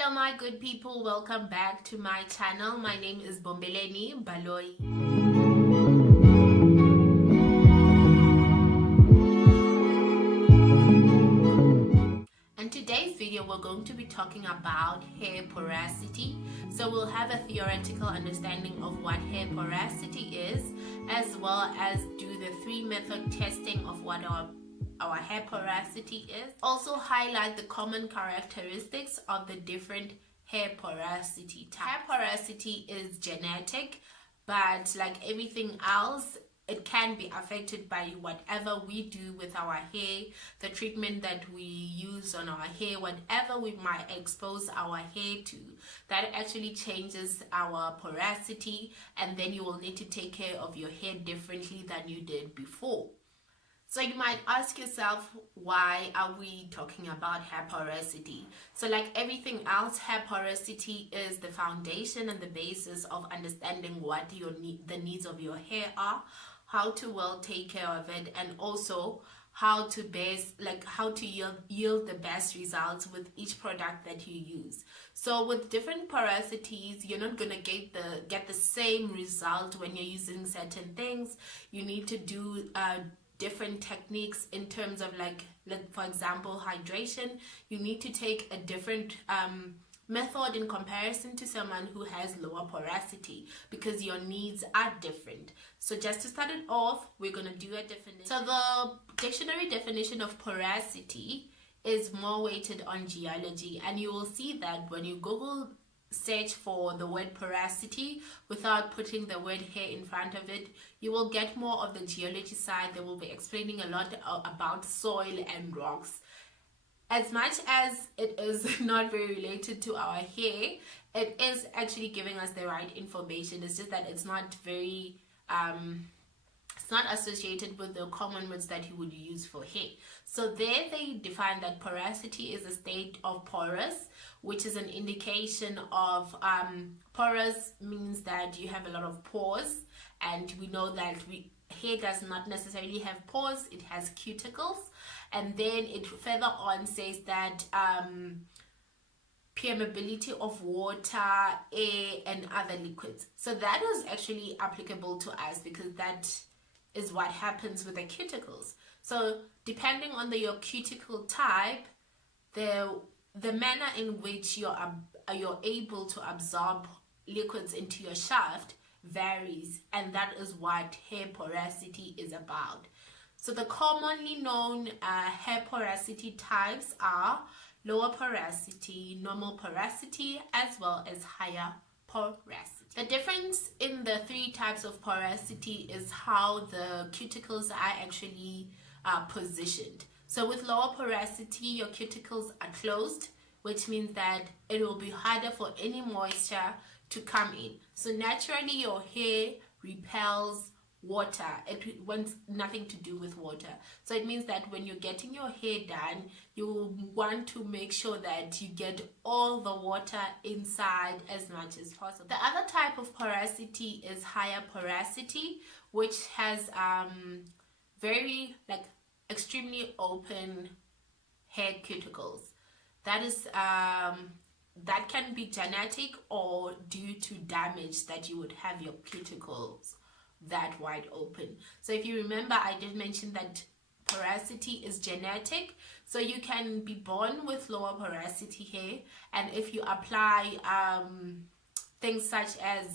Hello my good people, welcome back to my channel. My name is Bombeleni Baloi. In today's video we're going to be talking about hair porosity. So we'll have a theoretical understanding of what hair porosity is, as well as do the 3-method testing of what our hair porosity is. Also highlight the common characteristics of the different hair porosity types. Hair porosity is genetic, but like everything else, it can be affected by whatever we do with our hair, the treatment that we use on our hair, whatever we might expose our hair to, that actually changes our porosity, and then you will need to take care of your hair differently than you did before. So you might ask yourself, why are we talking about hair porosity? So like everything else, hair porosity is the foundation and the basis of understanding what the needs of your hair are, how to well take care of it, and also how to yield the best results with each product that you use. So with different porosities, you're not gonna get the same result when you're using certain things. You need to do different techniques in terms of like for example hydration. You need to take a different method in comparison to someone who has lower porosity, because your needs are different. So just to start it off, we're going to do a definition. So the dictionary definition of porosity is more weighted on geology, and you will see that when you Google search for the word porosity without putting the word hair in front of it, you will get more of the geology side. They will be explaining a lot about soil and rocks. As much as it is not very related to our hair, it is actually giving us the right information. It's just that it's not very it's not associated with the common words that you would use for hair. So there they define that porosity is a state of porous, which is an indication of porous means that you have a lot of pores, and we know that hair does not necessarily have pores, it has cuticles. And then it further on says that permeability of water, air, and other liquids. So that was actually applicable to us, because that is what happens with the cuticles. So depending on your cuticle type, the manner in which you're able to absorb liquids into your shaft varies, and that is what hair porosity is about. So the commonly known hair porosity types are lower porosity, normal porosity, as well as higher porosity. The difference in the 3 types of porosity is how the cuticles are actually positioned. So with lower porosity, your cuticles are closed, which means that it will be harder for any moisture to come in. So naturally your hair repels water. It wants nothing to do with water. So it means that when you're getting your hair done, you want to make sure that you get all the water inside as much as possible. The other type of porosity is higher porosity, which has very extremely open hair cuticles. That is that can be genetic or due to damage that you would have your cuticles that wide open. So if you remember, I did mention that porosity is genetic. So you can be born with lower porosity hair, and if you apply things such as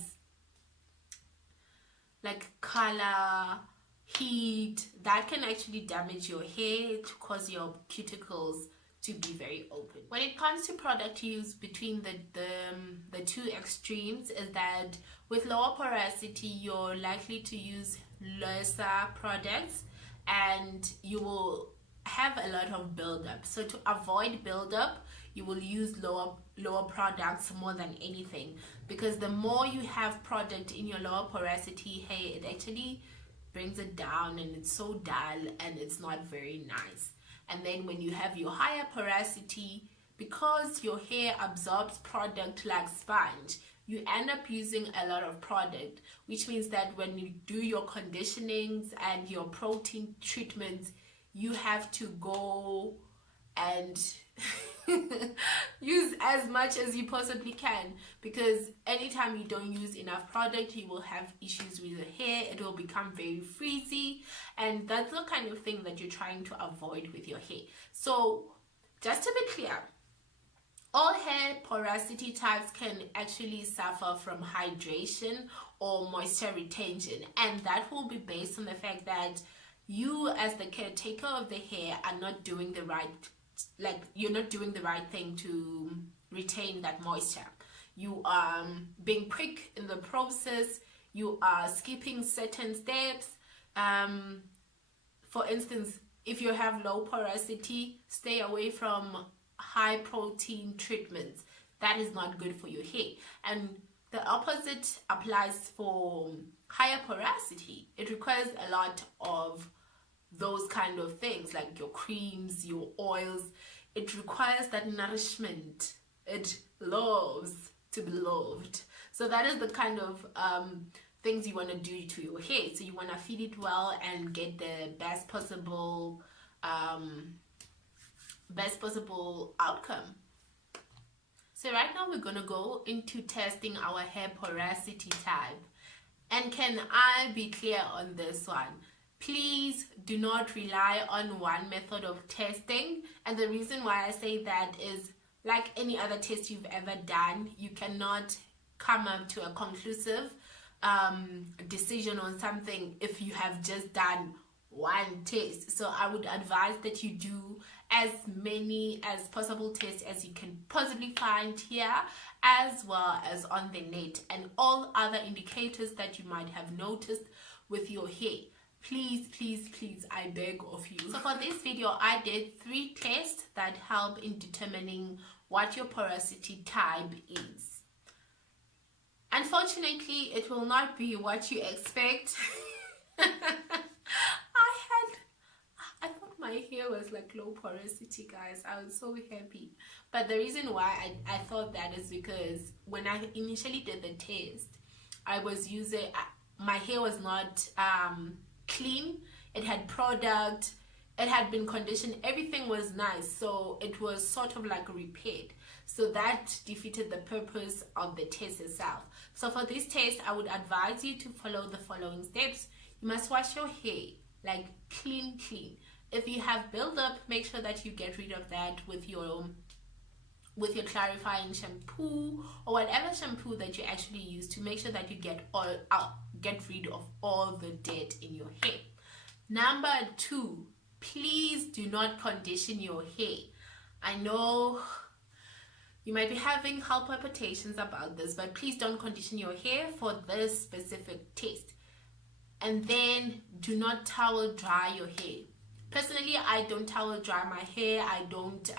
like color, heat, that can actually damage your hair to cause your cuticles to be very open. When it comes to product use between the 2 extremes, is that with lower porosity you're likely to use lesser products, and you will have a lot of buildup. So to avoid buildup, you will use lower products more than anything, because the more you have product in your lower porosity hair, it actually brings it down, and it's so dull and it's not very nice. And then when you have your higher porosity, because your hair absorbs product like sponge, you end up using a lot of product, which means that when you do your conditionings and your protein treatments, you have to go and use as much as you possibly can, because anytime you don't use enough product, you will have issues with your hair. It will become very frizzy, and that's the kind of thing that you're trying to avoid with your hair. So just to be clear, all hair porosity types can actually suffer from hydration or moisture retention, and that will be based on the fact that you, as the caretaker of the hair, are not doing the right, you're not doing the right thing to retain that moisture. You are being quick in the process. You are skipping certain steps. For instance, if you have low porosity, stay away from high protein treatments. That is not good for your hair. And the opposite applies for higher porosity. It requires a lot of those kind of things, like your creams, your oils. It requires that nourishment. It loves to be loved. So that is the kind of things you want to do to your hair. So you want to feed it well and get the best possible outcome. So right now we're gonna go into testing our hair porosity type. And can I be clear on this one? Please do not rely on one method of testing. And the reason why I say that is, like any other test you've ever done, you cannot come up to a conclusive decision on something if you have just done one test. So I would advise that you do as many as possible tests as you can possibly find here, as well as on the net, and all other indicators that you might have noticed with your hair. Please, please, please, I beg of you. So for this video, I did 3 tests that help in determining what your porosity type is. Unfortunately, it will not be what you expect. I thought my hair was like low porosity, guys. I was so happy. But the reason why I thought that is because when I initially did the test, I was using, my hair was not clean. It had product, it had been conditioned, everything was nice, so it was sort of like repaired. So that defeated the purpose of the test itself. So for this test, I would advise you to follow the following steps. You must wash your hair like clean. If you have buildup, make sure that you get rid of that with your clarifying shampoo or whatever shampoo that you actually use, to make sure that you get rid of all the dirt in your hair. Number 2, please do not condition your hair. I know you might be having heart palpitations about this, but please don't condition your hair for this specific test. And then do not towel dry your hair. Personally, I don't towel dry my hair. I don't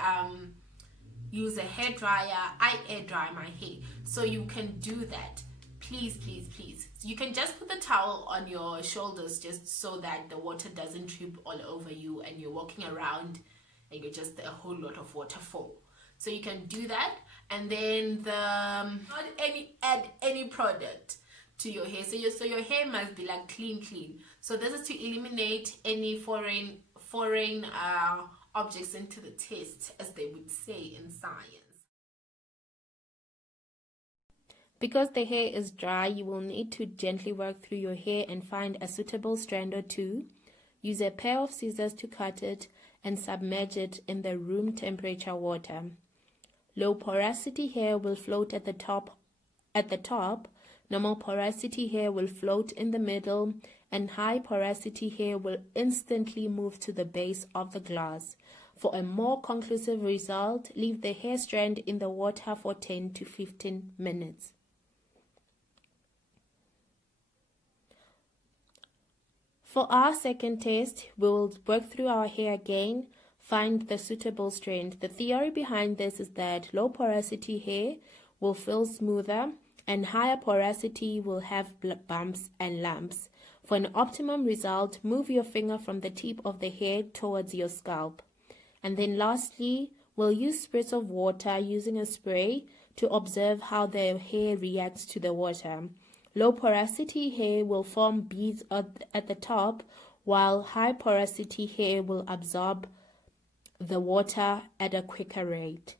use a hair dryer. I air dry my hair. So you can do that. Please, please, please. So you can just put the towel on your shoulders just so that the water doesn't drip all over you and you're walking around and you're just a whole lot of waterfall. So you can do that, and then add any product to your hair. So your hair must be like clean. So this is to eliminate any foreign objects into the test, as they would say in science. Because the hair is dry, you will need to gently work through your hair and find a suitable strand or 2. Use a pair of scissors to cut it and submerge it in the room temperature water. Low porosity hair will float at the top. Normal porosity hair will float in the middle, and high porosity hair will instantly move to the base of the glass. For a more conclusive result, leave the hair strand in the water for 10 to 15 minutes. For our second test, we will work through our hair again, find the suitable strand. The theory behind this is that low porosity hair will feel smoother and higher porosity will have bumps and lumps. For an optimum result, move your finger from the tip of the hair towards your scalp. And then lastly, we'll use spritz of water using a spray to observe how the hair reacts to the water. Low porosity hair will form beads at the top, while high porosity hair will absorb the water at a quicker rate.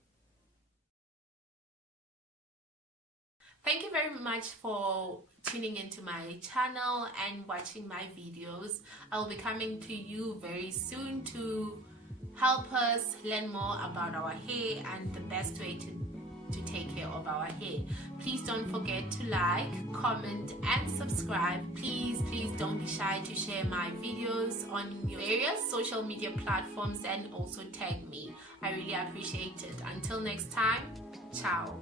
Thank you very much for tuning into my channel and watching my videos. I'll be coming to you very soon to help us learn more about our hair and the best way to take care of our hair. Please don't forget to like, comment and subscribe. Please don't be shy to share my videos on your various social media platforms and also tag me. I really appreciate it. Until next time, ciao.